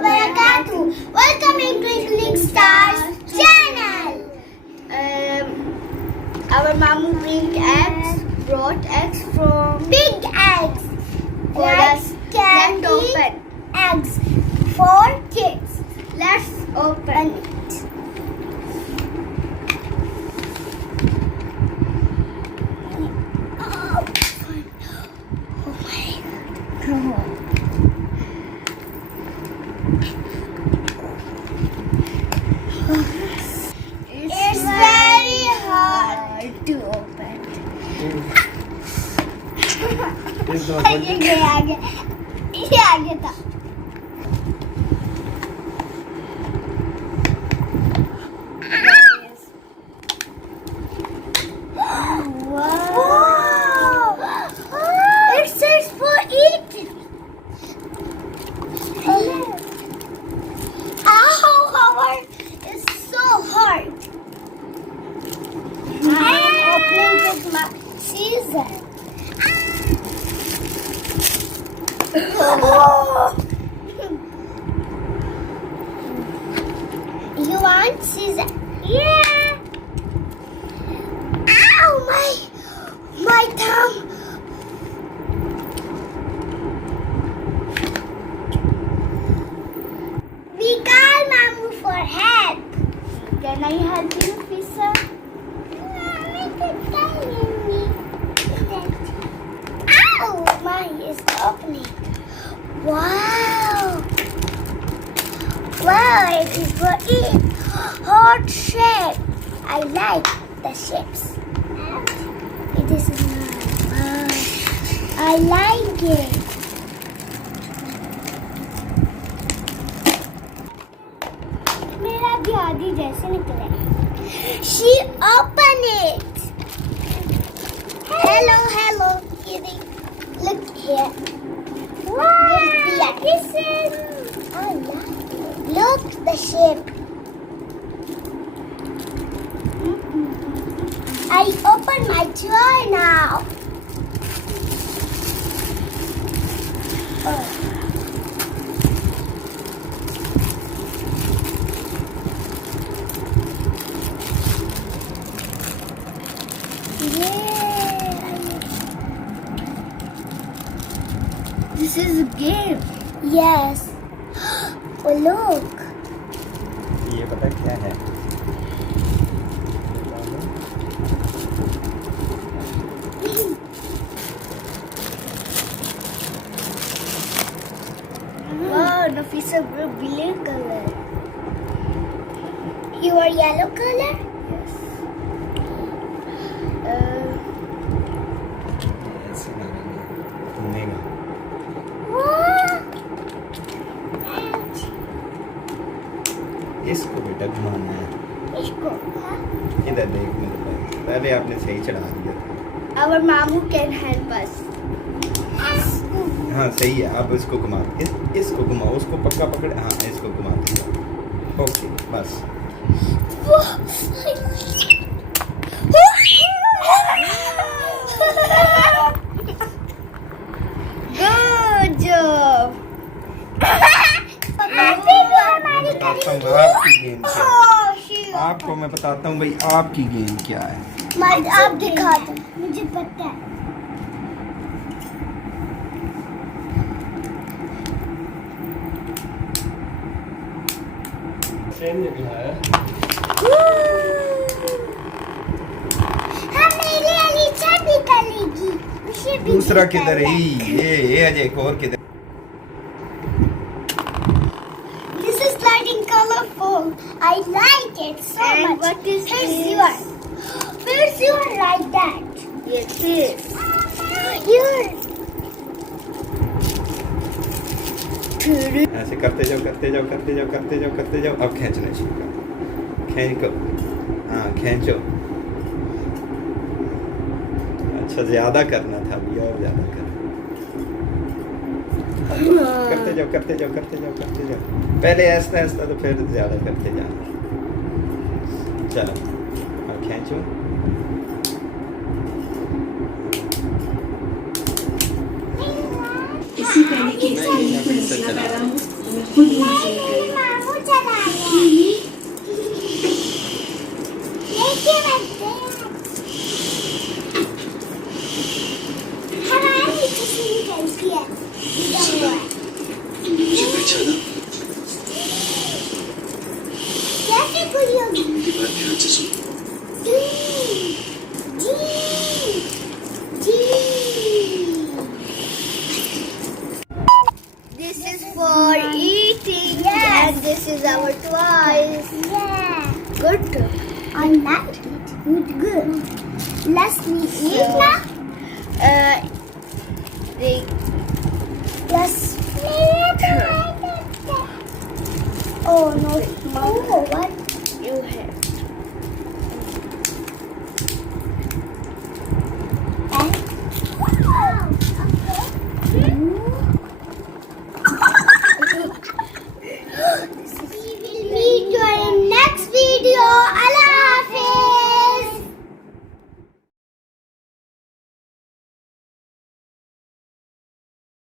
wabarakatuh. Welcome in Twinkling Stars channel. Our mamu brought eggs from big eggs. For us, let's open eggs for kids. Let's open it. Oh my God. It's very hard to open. आगे था. Wow! It says for eating. Ow! It's so hard. I am opening with my scissors. You want scissors? Yeah. Ow, my thumb. We call Mamu for help. Can I help you, Fisa? Mommy, me. Ow, mine is opening. Wow! Wow, it is for eat. Hot shape. I like the shapes. It is nice. Wow. I like it. मेरा भी आधी जैसे निकले. She opened it. Hello, kitty. Look here. Wow, this is. Oh, look the shape. I open my toy now. Oh. This is a game. Yes. Oh, look. ये पता क्या है? Wow, Nafisa, blue color. You are yellow color? Yes. इसको बेटा घुमाना है. इसको इधर देख मेरे पास. पहले आपने सही चढ़ा दिया था. Our mamu can help us. हाँ सही है. आप इसको घुमा. इसको घुमाओ. उसको पक्का पकड़. हाँ इसको घुमा दीजिए. ओके बस. Good job. आपकी गेम क्या है? आपको मैं बताता हूँ भाई आपकी गेम क्या है. आप दिखा दो. मुझे पता है. हाँ मेरी अलीचा भी करेगी. उसे भी दूसरा किधर है? ये अजय एक और किधर? Colorful. I like it so much. What is this? Here's your like that. Yes, this. Yours. ऐसे करते जाओ. अब खींचना शुरू करो. खींचो. हाँ खींचो. अच्छा ज्यादा करना था अभी और ज्यादा करना. करते जाओ. पहले ऐसा तो फिर ज्यादा करते जाना. चलो अब खींचो. इससे पहले कि इसके लिए फैसला कर रहा हूँ मेरे मामू चला गया लेके बैठते हैं हमारे नीचे से निकलती है इधर हुआ है मुझे पहचाना कैसे पूरी होगी मेरी बात ध्यान से सुनो जी जी This is for eating and this is our toys. yeah Good. I like it good let's eat now The let's play it oh no oh what